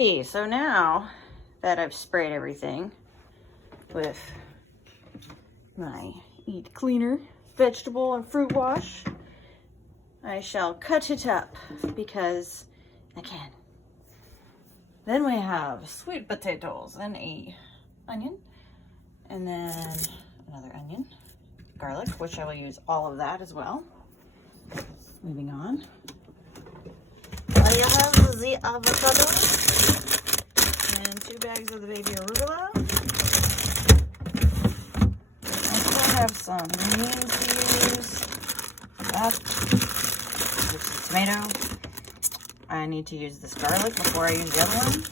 Okay, so now that I've sprayed everything with my Eat Cleaner vegetable and fruit wash, I shall cut it up because I can. Then we have sweet potatoes and a onion, and then another onion, garlic, which I will use all of that as well. Moving on. I have the avocado and 2 bags of the baby arugula. I still have some greens to use left, which is tomato. I need to use this garlic before I use the other one.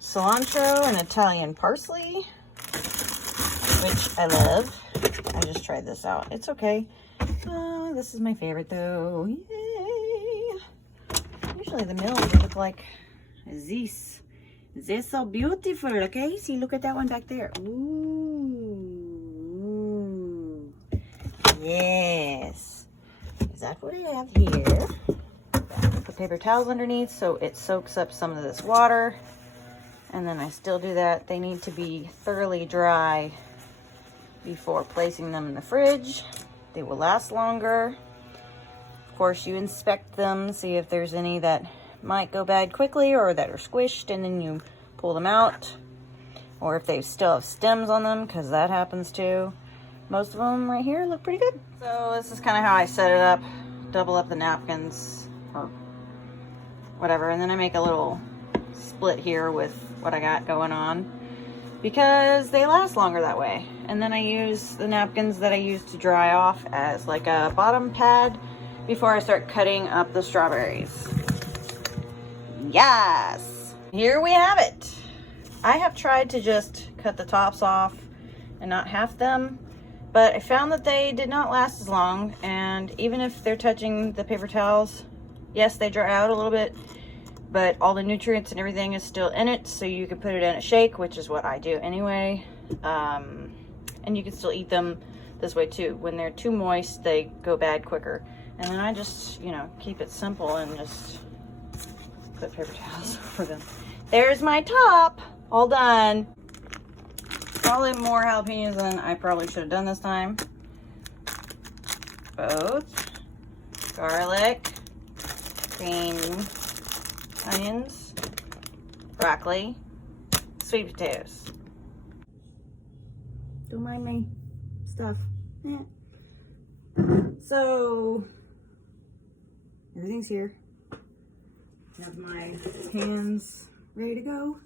Cilantro and Italian parsley, which I love. I just tried this out. It's okay. This is my favorite though. Yay! Usually the mills look like this. They're so beautiful, okay? See, look at that one back there. Ooh. Yes. Is that what I have here? Put paper towels underneath so it soaks up some of this water. And then I still do that. They need to be thoroughly dry before placing them in the fridge. They will last longer. Of course, you inspect them, see if there's any that might go bad quickly or that are squished, and then you pull them out. Or if they still have stems on them, because that happens too. Most of them right here look pretty good. So this is kind of how I set it up. Double up the napkins or whatever, and then I make a little split here with what I got going on because they last longer that way. And then I use the napkins that I use to dry off as like a bottom pad before I start cutting up the strawberries. Yes, here we have it. I have tried to just cut the tops off and not half them, but I found that they did not last as long. And even if they're touching the paper towels, yes, they dry out a little bit, but all the nutrients and everything is still in it, so you can put it in a shake, which is what I do anyway. And you can still eat them this way too. When they're too moist, they go bad quicker. And then I just, you know, keep it simple and just put paper towels over them. There's my top, all done. Probably more jalapenos than I probably should have done this time. Both garlic, green onions, broccoli, sweet potatoes. Don't mind my stuff. So everything's here. Have my pans ready to go.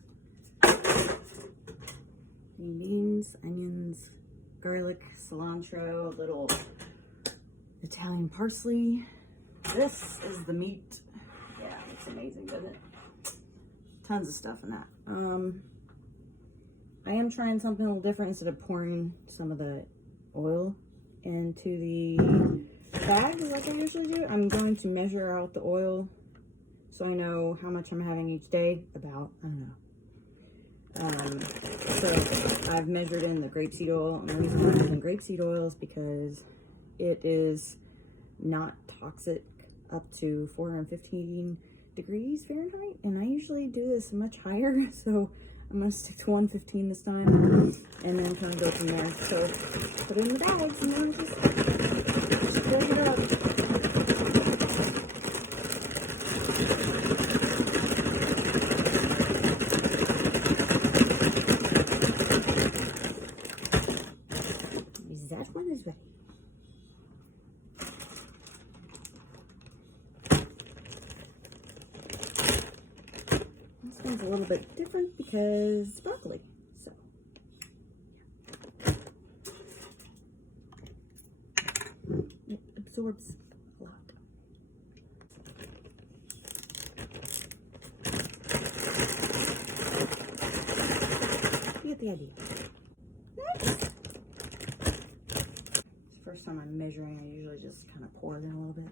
Green beans, onions, garlic, cilantro, a little Italian parsley. This is the meat. Yeah, it's amazing, doesn't it? Tons of stuff in that. I am trying something a little different. Instead of pouring some of the oil into the bag like I usually do, I'm going to measure out the oil so I know how much I'm having each day. About, I don't know. So I've measured in the grapeseed oil. And the reason I'm using grapeseed oil is because it is not toxic up to 415 degrees Fahrenheit, and I usually do this much higher, so I'm gonna stick to 115 this time and then kind of go from there. So put it in the bags and then just fill it up. That one is ready. This one's a little bit different because it's broccoli, so it absorbs a lot. You get the idea. Next. First time I'm measuring, I usually just kind of pour it in a little bit,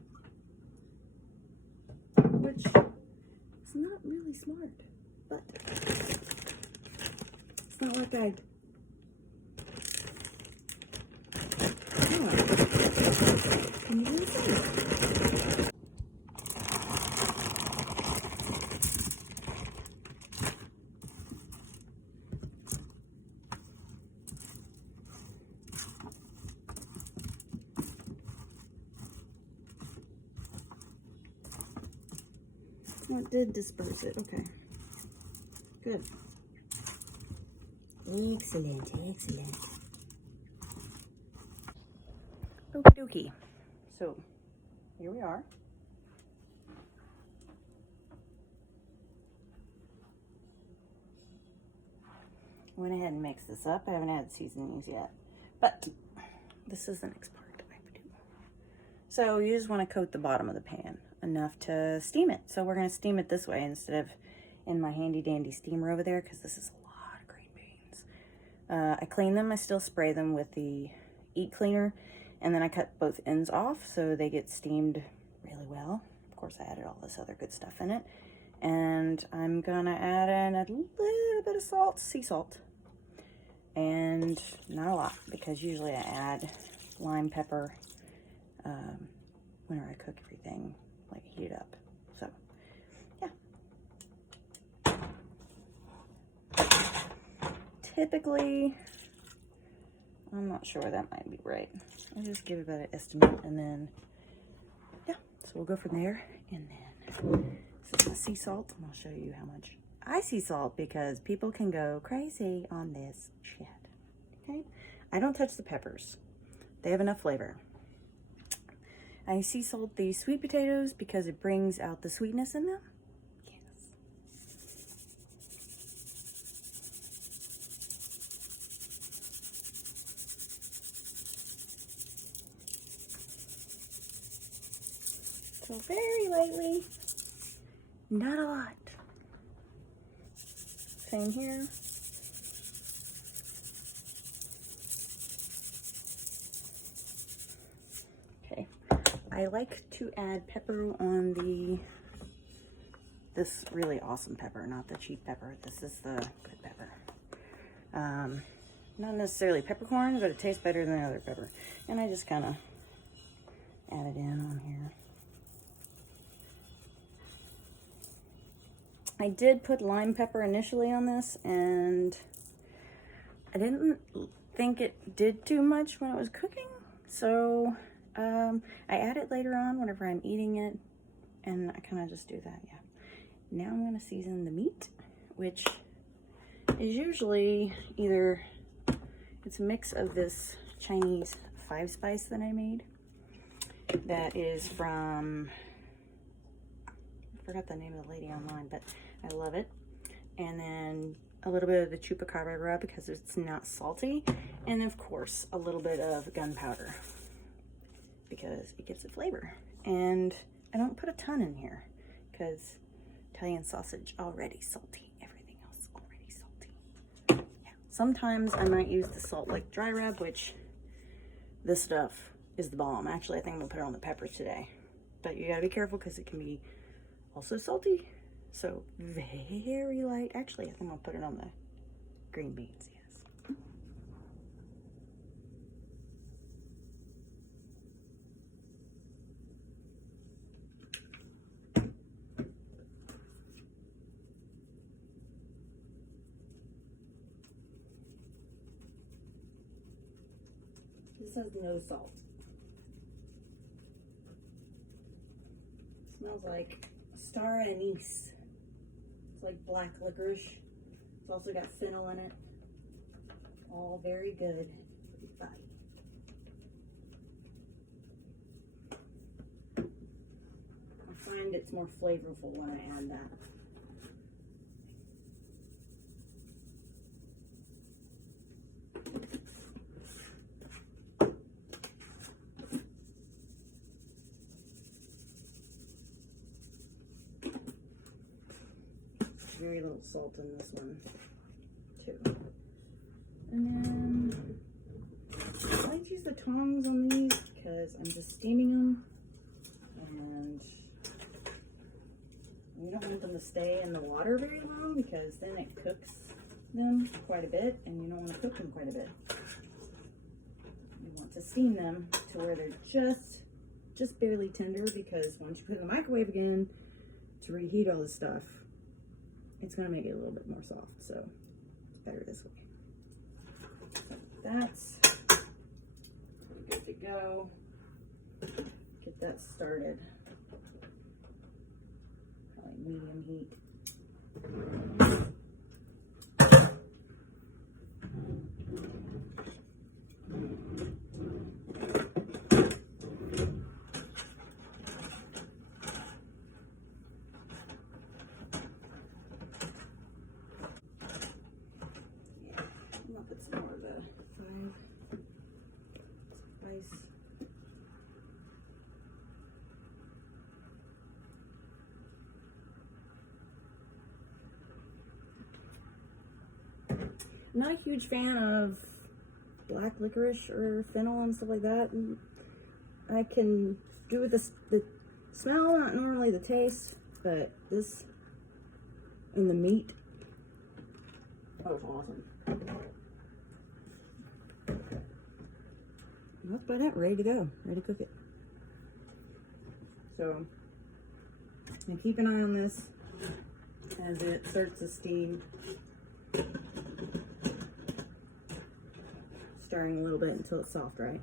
which is not really smart, but it's not like I can you really see? it did disperse it. Okay. Good. Excellent, excellent. Okie dokie. So, here we are. Went ahead and mixed this up. I haven't had seasonings yet, but this is the next part I would do. So you just want to coat the bottom of the pan enough to steam it. So we're going to steam it this way instead of in my handy dandy steamer over there, because this is a lot of green beans. I clean them. I still spray them with the Eat Cleaner, and then I cut both ends off so they get steamed really well. Of course, I added all this other good stuff in it. And I'm gonna add in a little bit of salt, sea salt. And not a lot, because usually I add lime pepper whenever I cook everything, like heat it up. So, yeah. Typically, I'm not sure, that might be right. I'll just give it an estimate, and then, yeah. So we'll go from there, and then this is my sea salt, and I'll show you how much I sea salt, because people can go crazy on this shit. Okay, I don't touch the peppers. They have enough flavor. I sea salt the sweet potatoes because it brings out the sweetness in them. Yes. So very lightly, not a lot. Same here. Okay, I like to add pepper on this really awesome pepper, not the cheap pepper. This is the good pepper. Not necessarily peppercorn, but it tastes better than the other pepper. And I just kind of add it in on here. I did put lime pepper initially on this, and I didn't think it did too much when it was cooking. So I add it later on whenever I'm eating it, and I kind of just do that, yeah. Now I'm going to season the meat, which is usually either, it's a mix of this Chinese 5-spice that I made. That is from, I forgot the name of the lady online, but I love it. And then a little bit of the chupacabra rub because it's not salty. And of course, a little bit of gunpowder because it gives it flavor. And I don't put a ton in here because Italian sausage already salty. Everything else already salty. Yeah. Sometimes I might use the salt like dry rub, which this stuff is the bomb. Actually, I think I'm gonna put it on the peppers today. But you gotta be careful because it can be also salty. So very light. Actually, I think I'll put it on the green beans, yes. This has no salt. It smells like star anise. It's like black licorice. It's also got fennel in it. All very good for your body. I find it's more flavorful when I add that. Very little salt in this one, too. And then I like to use the tongs on these because I'm just steaming them, and you don't want them to stay in the water very long because then it cooks them quite a bit, and you don't want to cook them quite a bit. You want to steam them to where they're just barely tender, because once you put it in the microwave again to reheat all this stuff, it's going to make it a little bit more soft, so it's better this way. So that's good to go. Get that started. Probably medium heat. I'm gonna put some more of the spice. I'm not a huge fan of black licorice or fennel and stuff like that. And I can do with the smell, not normally the taste, but this and the meat. Oh, it's awesome. That's about it. Ready to go. Ready to cook it. So, and keep an eye on this as it starts to steam. Stirring a little bit until it's soft, right?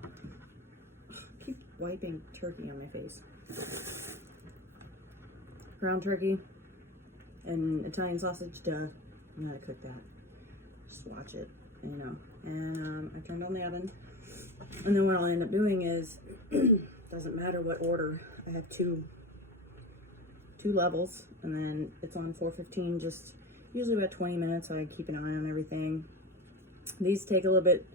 Keep wiping turkey on my face. Ground turkey and Italian sausage, duh. You know how to cook that. Just watch it, you know. And I turned on the oven. And then what I'll end up doing is, doesn't matter what order, I have two levels, and then it's on 415, just usually about 20 minutes. I keep an eye on everything. These take a little bit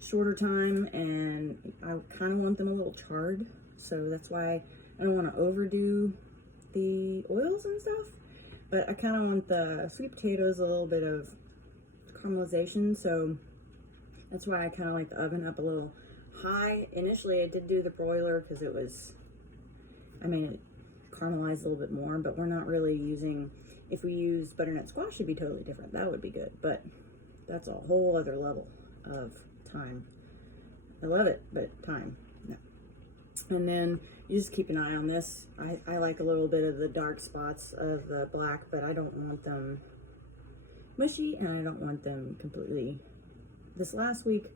shorter time, and I kind of want them a little charred, so that's why I don't want to overdo the oils and stuff, but I kind of want the sweet potatoes a little bit of caramelization, so that's why I kind of like the oven up a little high. Initially I did do the broiler because it was, I mean, it caramelized a little bit more, but we're not really using, if we use butternut squash, it'd be totally different. That would be good, but that's a whole other level of time. I love it, but time, no. And then you just keep an eye on this. I like a little bit of the dark spots of the black, but I don't want them mushy, and I don't want them completely. This last week,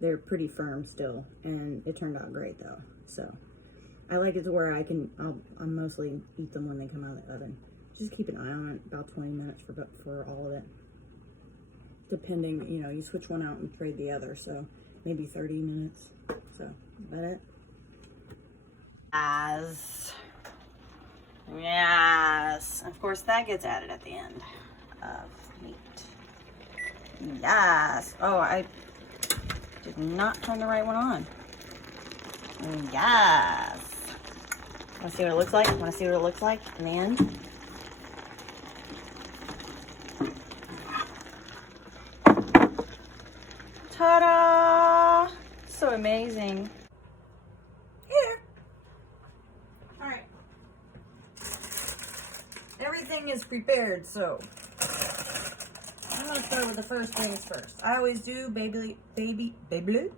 they're pretty firm still, and it turned out great though. So I like it to where I'll mostly eat them when they come out of the oven. Just keep an eye on it, about 20 minutes for all of it. Depending, you know, you switch one out and trade the other, so maybe 30 minutes. So, is that it? Yes. Of course, that gets added at the end of meat. Yes. Oh, I did not turn the right one on. Yes. Want to see what it looks like? Want to see what it looks like in the end? Ta-da! So amazing. Here. All right. Everything is prepared, so I'm gonna start with the first things first. I always do baby arugula.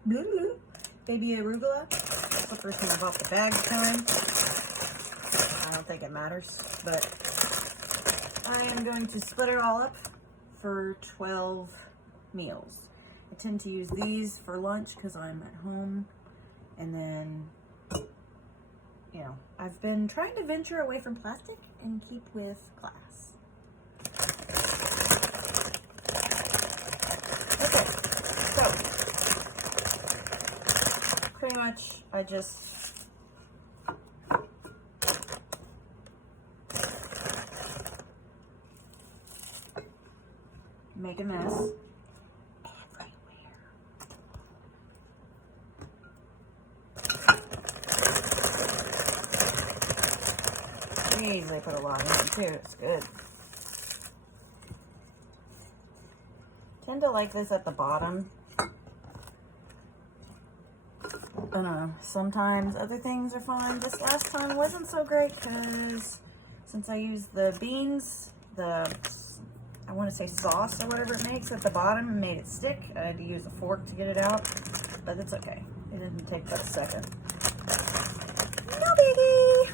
That's the first thing off the bag time. I don't think it matters, but I am going to split it all up for 12 meals. I tend to use these for lunch because I'm at home, and then, you know, I've been trying to venture away from plastic and keep with glass. Okay, so pretty much I just make a mess. I usually put a lot in it too, it's good. Tend to like this at the bottom. I don't know, sometimes other things are fine. This last time wasn't so great because since I used the beans, I want to say sauce or whatever it makes at the bottom, and made it stick. I had to use a fork to get it out, but it's okay. It didn't take but a second. No biggie!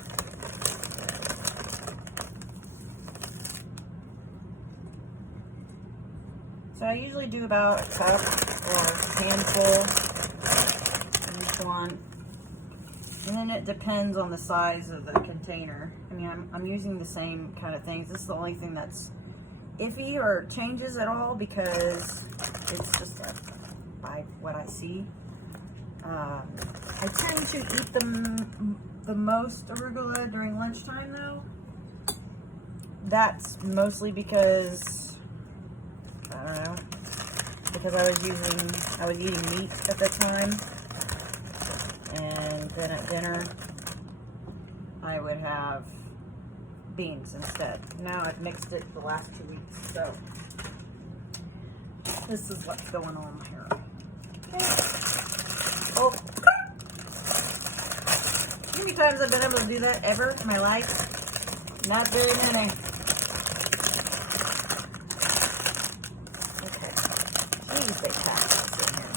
So I usually do about a cup or a handful in each one. And then it depends on the size of the container. I mean, I'm using the same kind of things. This is the only thing that's iffy or changes at all because it's just by what I see. I tend to eat the most arugula during lunchtime though. That's mostly because, I don't know, because I was eating meat at the time. And then at dinner, I would have beans instead. Now I've mixed it the last 2 weeks, so this is what's going on here. Okay. Oh. How many times I've been able to do that ever in my life? Not very many. Okay. Jeez, they packed this in here.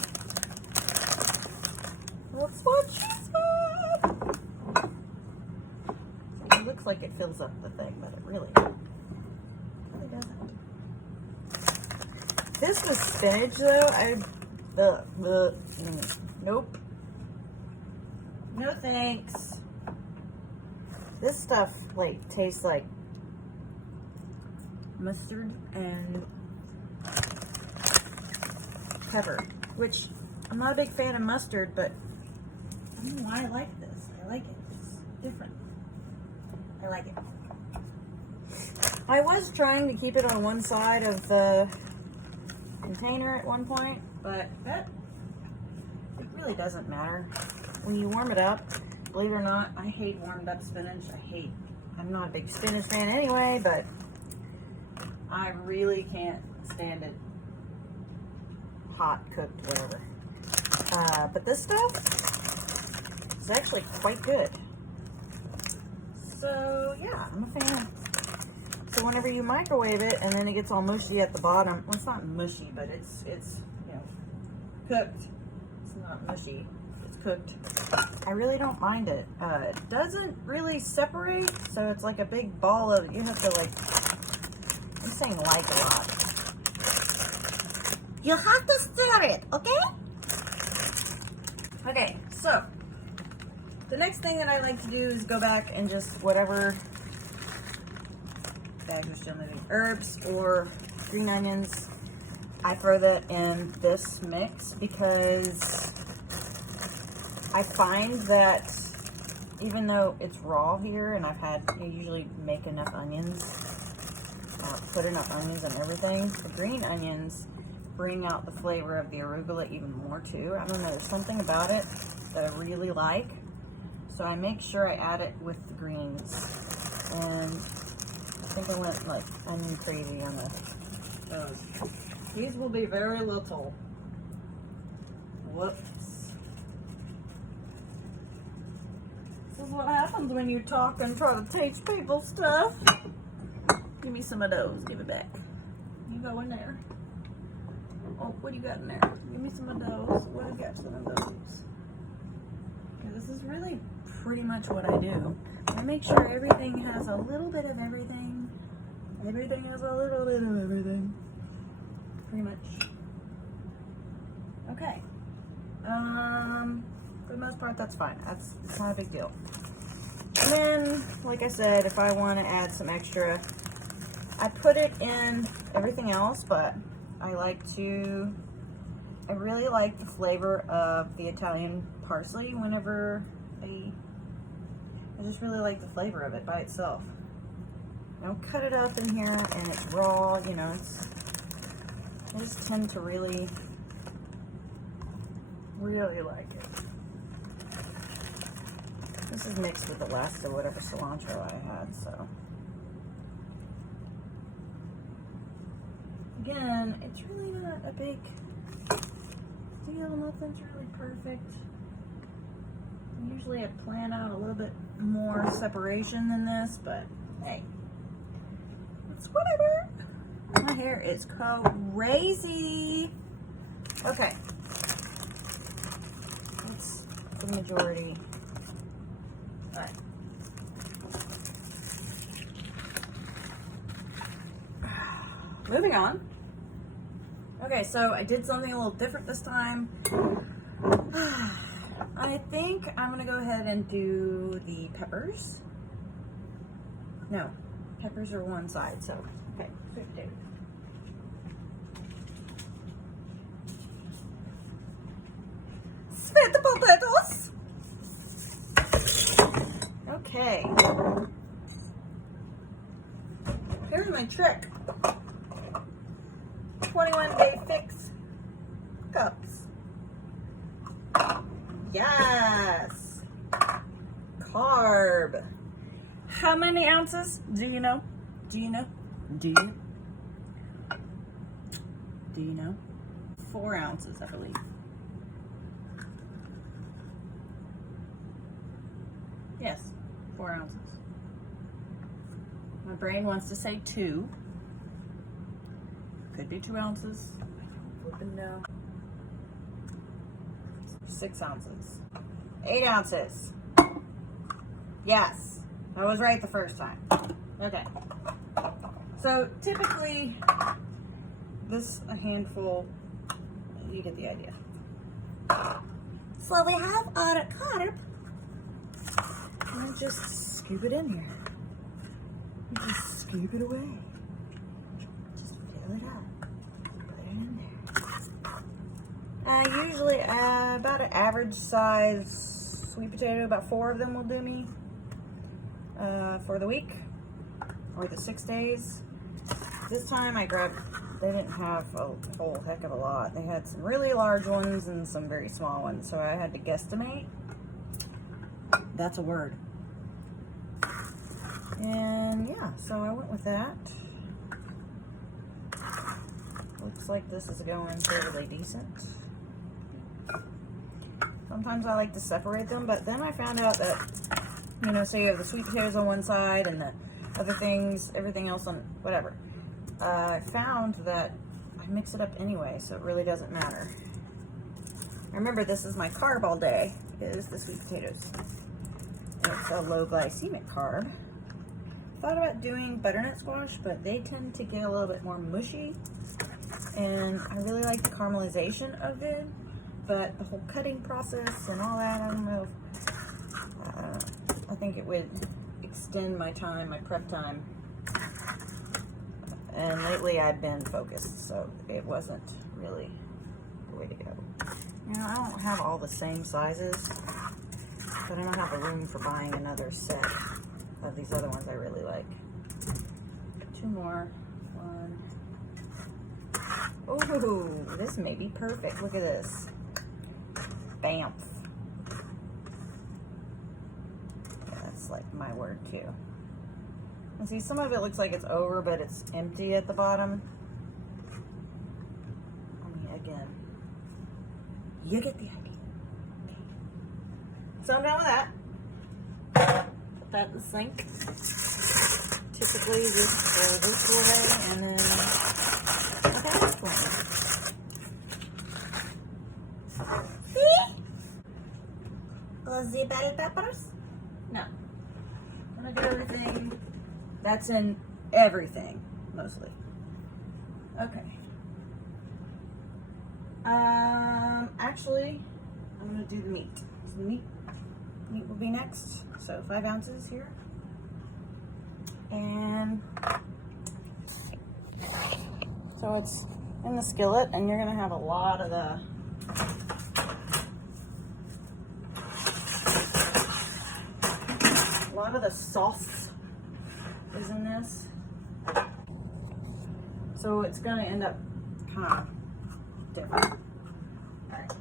That's what she said. It looks like it fills up the thing, but it really doesn't. This was spinach though. Nope. No thanks. This stuff like tastes like mustard and pepper, which I'm not a big fan of mustard, but I don't know why I like this. I like it. It's different. I like it. I was trying to keep it on one side of the container at one point, but it really doesn't matter. When you warm it up, believe it or not, I hate warmed up spinach. I'm not a big spinach fan anyway, but I really can't stand it hot, cooked, whatever. But this stuff is actually quite good. So yeah, I'm a fan. So whenever you microwave it and then it gets all mushy at the bottom, well, it's not mushy, but it's you know, cooked. It's not mushy. It's cooked. I really don't mind it. It doesn't really separate, so it's like a big ball of, you have to like, I'm saying like a lot. You have to stir it, okay? Okay, so the next thing that I like to do is go back and just whatever bags are still moving, herbs or green onions, I throw that in this mix because I find that even though it's raw here and I usually make enough onions, put enough onions and everything, the green onions bring out the flavor of the arugula even more too. I don't know, there's something about it that I really like. So I make sure I add it with the greens. And I think I went like onion crazy on those. These will be very little. Whoops. This is what happens when you talk and try to taste people's stuff. Give me some of those. Give it back. You go in there. Oh, what do you got in there? Give me some of those. What do you got? Some of those. Okay, this is really pretty much what I do. I make sure everything has a little bit of everything. Everything has a little bit of everything. Pretty much. Okay. For the most part, that's fine. It's not a big deal. And then, like I said, if I want to add some extra, I put it in everything else, but I really like the flavor of the Italian parsley whenever I just really like the flavor of it by itself. I don't cut it up in here and it's raw, you know, I just tend to really like it. This is mixed with the last of whatever cilantro I had, so. Again, it's really not a big deal. Nothing's really perfect. Usually I plan out a little bit more separation than this, but hey, it's whatever. My hair is crazy. Okay. That's the majority. All right. Moving on. Okay, so I did something a little different this time. I think I'm gonna go ahead and do the peppers. No, peppers are one side, so, okay, sweet potato. Sweet potatoes! Okay. Here's my trick. 21-day fix cups. Yes. Carb. How many ounces? Do you know? Do you know? Do you? Do you know? 4 ounces, I believe. Yes, 4 ounces. My brain wants to say 2. Could be 2 ounces. I don't flipping know. 6 ounces. 8 ounces. Yes, I was right the first time. Okay. So typically, a handful, you get the idea. So we have our carb. And just scoop it in here. Just scoop it away. Just fill it up. Put it in there. Usually about an average size sweet potato, about 4 of them will do me for the week or the 6 days. This time I grabbed, they didn't have a whole heck of a lot. They had some really large ones and some very small ones, so I had to guesstimate. That's a word. And yeah, so I went with that. Looks like this is going fairly decent. Sometimes I like to separate them, but then I found out that, you know, say you have the sweet potatoes on one side and the other things, everything else on whatever. I found that I mix it up anyway, so it really doesn't matter. Remember, this is my carb all day, is the sweet potatoes. It's a low glycemic carb. Thought about doing butternut squash, but they tend to get a little bit more mushy. And I really like the caramelization of it, but the whole cutting process and all that, I don't know. I think it would extend my time, my prep time. And lately I've been focused, so it wasn't really the way to go. You know, I don't have all the same sizes, but I don't have the room for buying another set of these other ones I really like. 2 more. 1. Ooh, this may be perfect. Look at this. Bamf. Yeah, that's like my word too. And see, some of it looks like it's over, but it's empty at the bottom. I mean, again, you get the idea. Okay. So I'm done with that. Put that in the sink. Typically just throw this away and then look at this one. See? The bell peppers? No. I'm gonna do everything. That's in everything, mostly. Okay. Actually, I'm gonna do the meat. So the meat will be next. So 5 ounces here. And so it's in the skillet, and you're gonna have a lot of the sauce is in this. So it's gonna end up kind of different. Alright.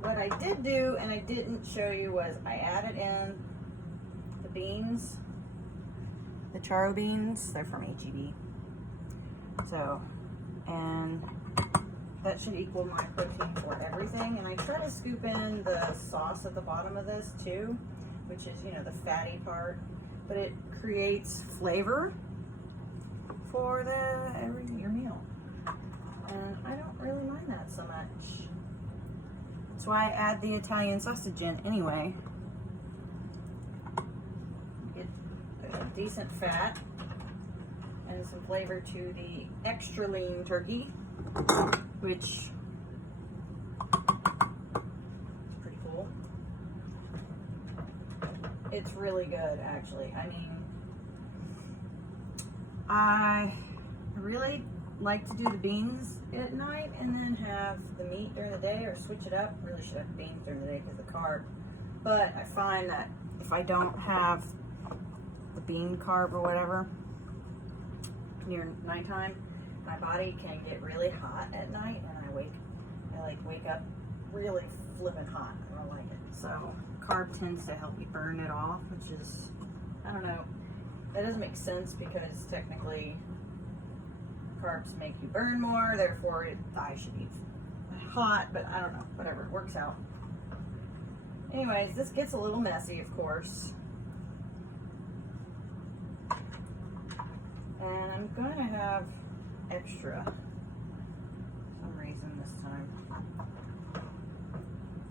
What I did do, and I didn't show you, was I added in the beans, the charo beans. They're from HEB. So, and that should equal my protein for everything. And I try to scoop in the sauce at the bottom of this too, which is, you know, the fatty part, but it creates flavor for your meal. And I don't really mind that so much. That's why I add the Italian sausage in anyway. Get a decent fat and some flavor to the extra lean turkey, which is pretty cool. It's really good, actually. I mean, I really like to do the beans at night and then have the meat during the day, or switch it up. Really should have the beans during the day because of the carb. But I find that if I don't have the bean carb or whatever near nighttime, my body can get really hot at night, and I wake up really flipping hot. I don't like it. So carb tends to help me burn it off, which is, I don't know, that doesn't make sense because technically carbs make you burn more, therefore I should eat hot, but I don't know, whatever, it works out. Anyways, this gets a little messy, of course. And I'm going to have extra for some reason this time.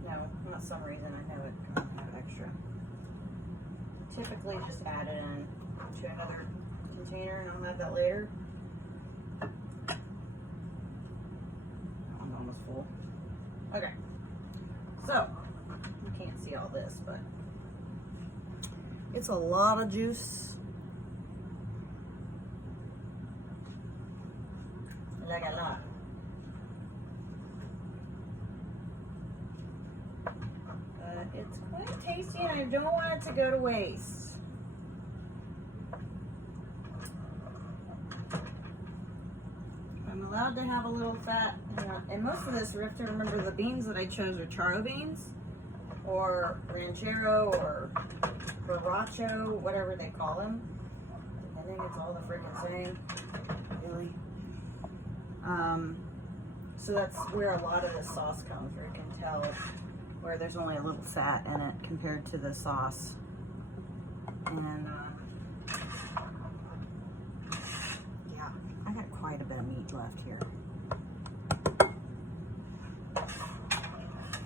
No, not some reason, I know it. I'm going to have extra. Typically just add it in to another container and I'll have that later. I'm almost full. Okay, so you can't see all this, but it's a lot of juice. Like a lot. It's quite tasty and I don't want it to go to waste. I'm allowed to have a little fat, and most of this, you have to remember the beans that I chose are charo beans, or ranchero, or borracho, whatever they call them. I think it's all the freaking same, really. So that's where a lot of the sauce comes, where you can tell where there's only a little fat in it compared to the sauce. And yeah, I got quite a bit of meat left here.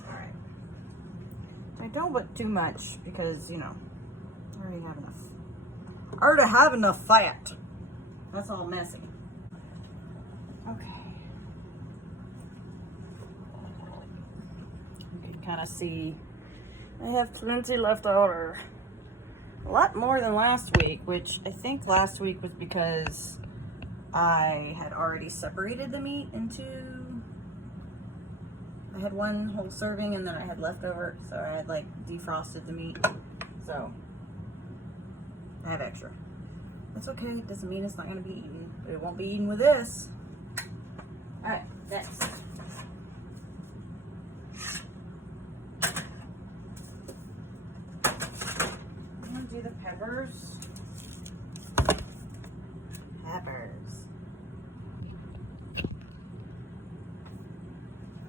Alright. I don't put too much because, I already have enough. I already have enough fat. That's all messy. Okay. You can kind of see I have plenty left over. A lot more than last week, which I think last week was because I had already separated the meat into, I had one whole serving and then I had leftover, so I had like defrosted the meat. So I have extra. That's okay, it doesn't mean it's not gonna be eaten, but it won't be eaten with this. All right, next. I'm gonna do the peppers.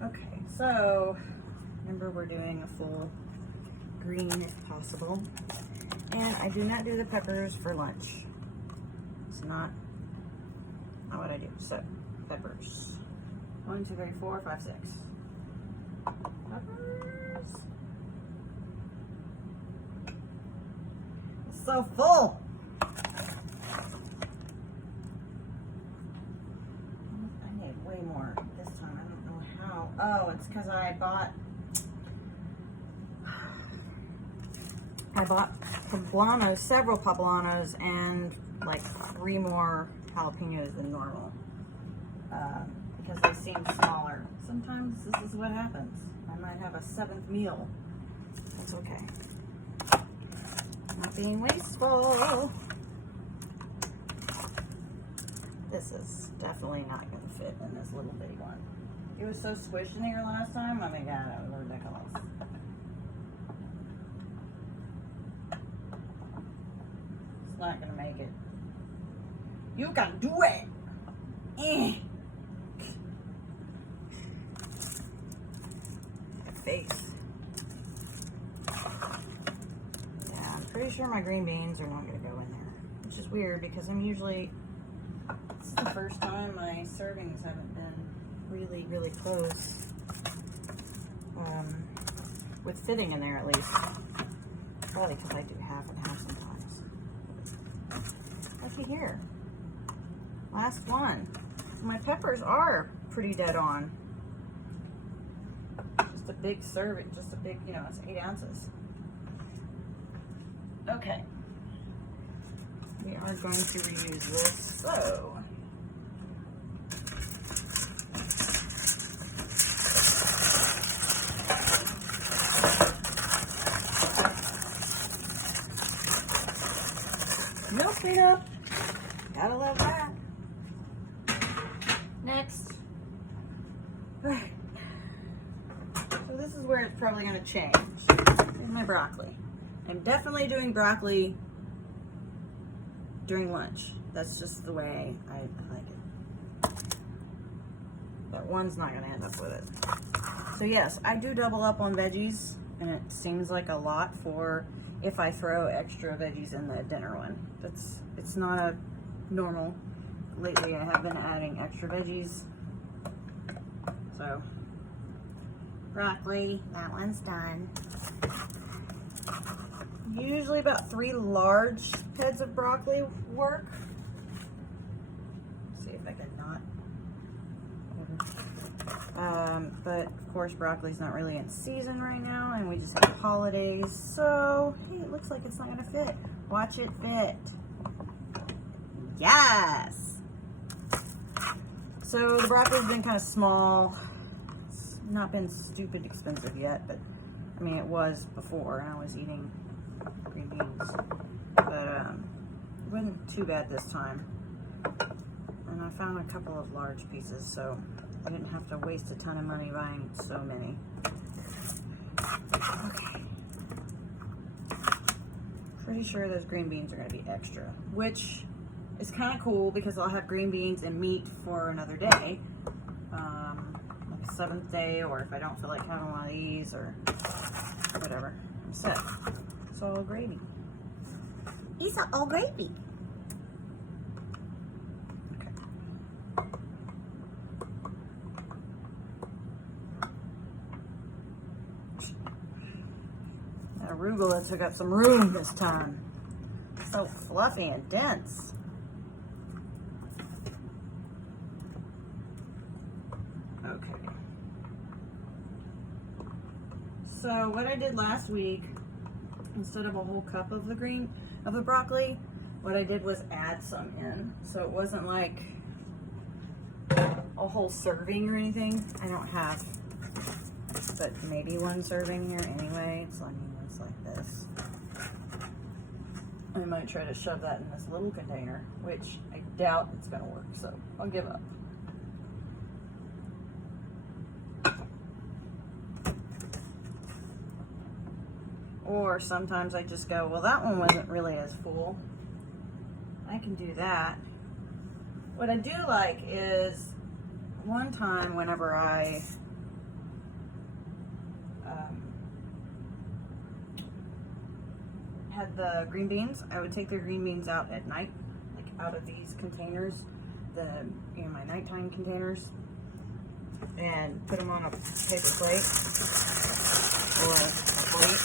Okay, so remember we're doing a full green if possible. And I do not do the peppers for lunch. It's not what I do. So, peppers. 1, 2, 3, 4, 5, 6. Peppers. It's so full. I need way more this time. I don't know how. Oh, it's because I bought poblanos, several poblanos, and like 3 more jalapenos than normal. Because they seem smaller. Sometimes this is what happens. I might have a 7th meal. That's okay. Not being wasteful. This is definitely not going to fit in this little bitty one. It was so squished in here last time. Oh my god, it was ridiculous. It's not going to make it. You can do it! Face. Yeah, I'm pretty sure my green beans are not going to go in there, which is weird because this is the first time my servings haven't been really, really close with fitting in there at least. Probably because I do half and half sometimes. Looky here. Last one. My peppers are pretty dead on. Just a big serving, just a big, it's 8 ounces. Okay. We are going to reuse this, so. Milk it up. Gotta love that. Next. Alright. So this is where it's probably going to change. Here's my broccoli. I'm definitely doing broccoli during lunch. That's just the way I like it. But one's not going to end up with it. So yes, I do double up on veggies, and it seems like a lot for if I throw extra veggies in the dinner one. It's not a normal. Lately I have been adding extra veggies. So broccoli, that one's done. Usually about 3 large heads of broccoli work. Let's see if I can not. But of course broccoli's not really in season right now, and we just have holidays, so hey, it looks like it's not gonna fit. Watch it fit. Yes! So the broccoli's been kind of small. It's not been stupid expensive yet, but I mean it was before, and I was eating green beans. But it wasn't too bad this time. And I found a couple of large pieces, so I didn't have to waste a ton of money buying so many. Okay. Pretty sure those green beans are going to be extra, which is kind of cool because I'll have green beans and meat for another day, like a 7th day, or if I don't feel like having one of these or whatever. I'm set. It's all gravy. It's all gravy. Arugula took up some room this time. So fluffy and dense. Okay. So what I did last week, instead of a whole cup of the broccoli, what I did was add some in. So it wasn't like a whole serving or anything. I don't have, but maybe 1 serving here anyway. So I mean, like this. I might try to shove that in this little container, which I doubt it's going to work, so I'll give up. Or sometimes I just go, well, that one wasn't really as full. I can do that. What I do like is, one time whenever I had the green beans, I would take the green beans out at night, like out of these containers, my nighttime containers, and put them on a paper plate or a plate.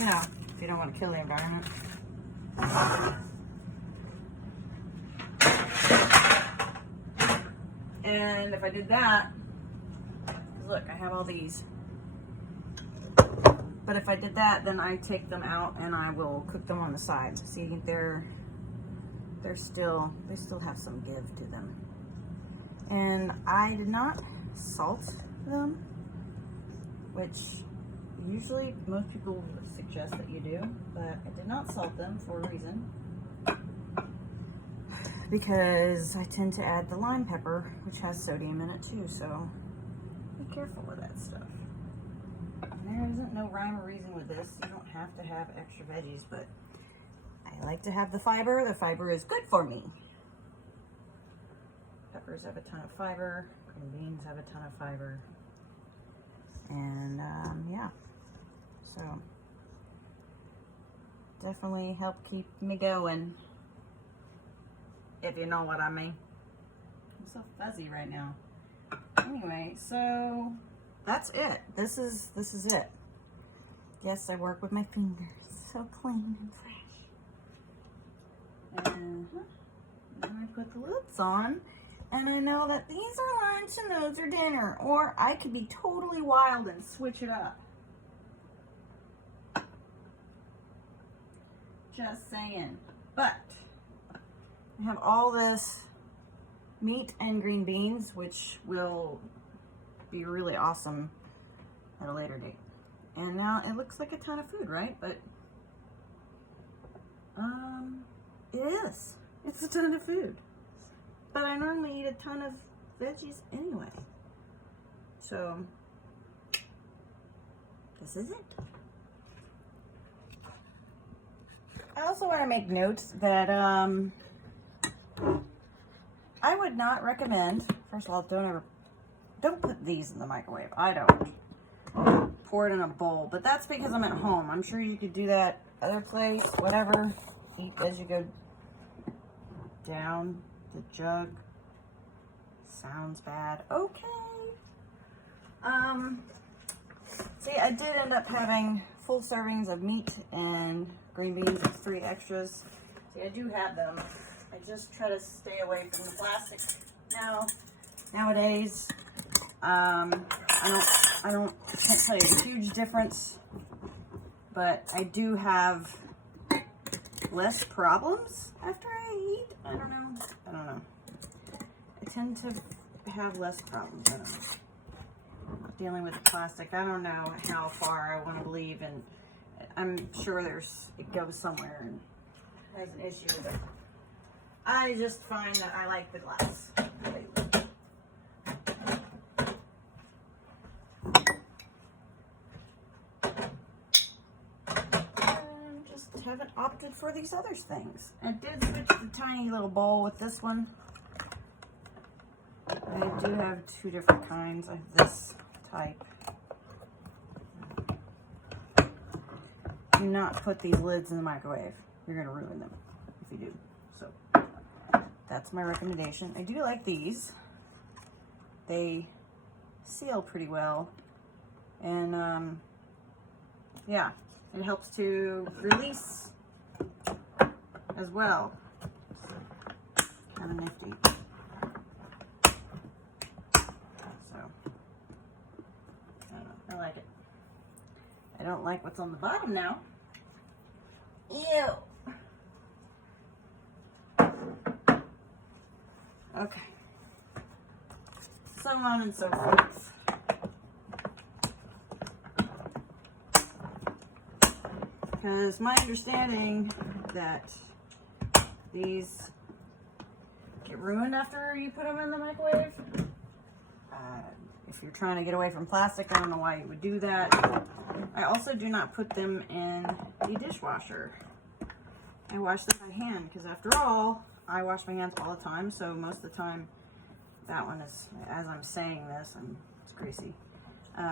You know, if you don't want to kill the environment. And if I did that, look, I have all these. But if I did that, then I take them out and I will cook them on the side. See, they still have some give to them. And I did not salt them, which usually most people would suggest that you do, but I did not salt them for a reason. Because I tend to add the lime pepper, which has sodium in it too, so be careful with that stuff. There isn't no rhyme or reason with this. You don't have to have extra veggies, but I like to have the fiber. The fiber is good for me. Peppers have a ton of fiber. Green beans have a ton of fiber. And yeah, so definitely help keep me going, if you know what I mean. I'm so fuzzy right now. Anyway, so that's it. This is it. Yes, I work with my fingers. So clean and fresh. And then I put the lids on, and I know that these are lunch and those are dinner. Or I could be totally wild and switch it up. Just saying. But I have all this meat and green beans, which will be really awesome at a later date. And now it looks like a ton of food, right? But it is. It's a ton of food. But I normally eat a ton of veggies anyway. So this is it. I also want to make notes that I would not recommend, first of all, don't put these in the microwave. I don't. Pour it in a bowl, but that's because I'm at home. I'm sure you could do that other place, whatever. Eat as you go down the jug. Sounds bad. Okay. See, I did end up having full servings of meat and green beans with 3 extras. See, I do have them. I just try to stay away from the plastic. Nowadays, I can't tell you a huge difference, but I do have less problems after I eat. I don't know. I tend to have less problems. I don't know. Dealing with the plastic. I don't know how far I want to believe, and I'm sure it goes somewhere and has an issue, but I just find that I like the glass lately. And just haven't opted for these other things. I did switch to the tiny little bowl with this one. I do have 2 different kinds. I have this type. Do not put these lids in the microwave. You're going to ruin them if you do. So that's my recommendation. I do like these. They seal pretty well. And yeah, it helps to release as well. Kind of nifty. I like it. I don't like what's on the bottom now. Ew. Okay. So on and so forth. Because my understanding that these get ruined after you put them in the microwave. If you're trying to get away from plastic, I don't know why you would do that. I also do not put them in the dishwasher. I wash them by hand because after all, I wash my hands all the time. So most of the time, that one is, as I'm saying this, it's crazy.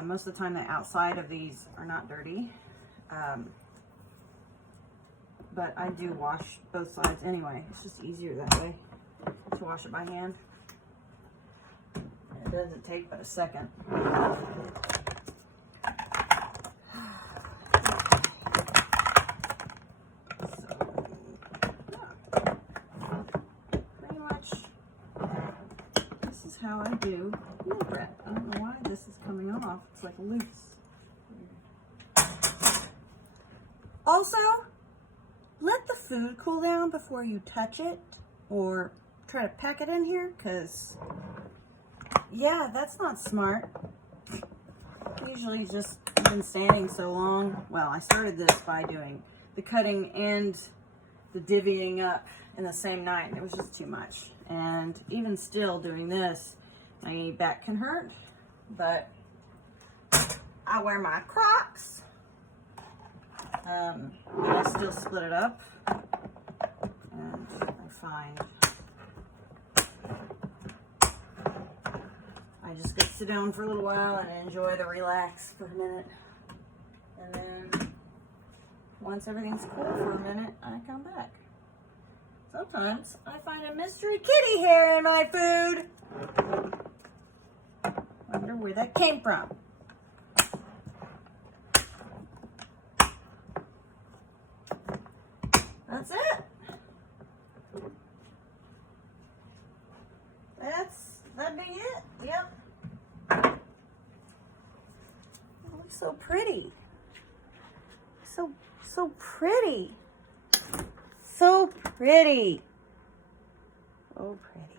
Most of the time the outside of these are not dirty. But I do wash both sides anyway. It's just easier that way to wash it by hand. It doesn't take but a second. So, yeah. Pretty much, this is how I do meal prep. I don't know why this is coming off. It's like loose. Also, let the food cool down before you touch it or try to pack it in here, because yeah, that's not smart. Usually just been standing so long. Well, I started this by doing the cutting and the divvying up in the same night. It was just too much. And even still doing this, my back can hurt, but I wear my Crocs. I still split it up, and I find I just go sit down for a little while and enjoy the relax for a minute. And then once everything's cool for a minute, I come back. Sometimes I find a mystery kitty hair in my food. Wonder where that came from. That's it. That'd be it. Yep. It looks so pretty. So pretty. pretty. Oh, pretty.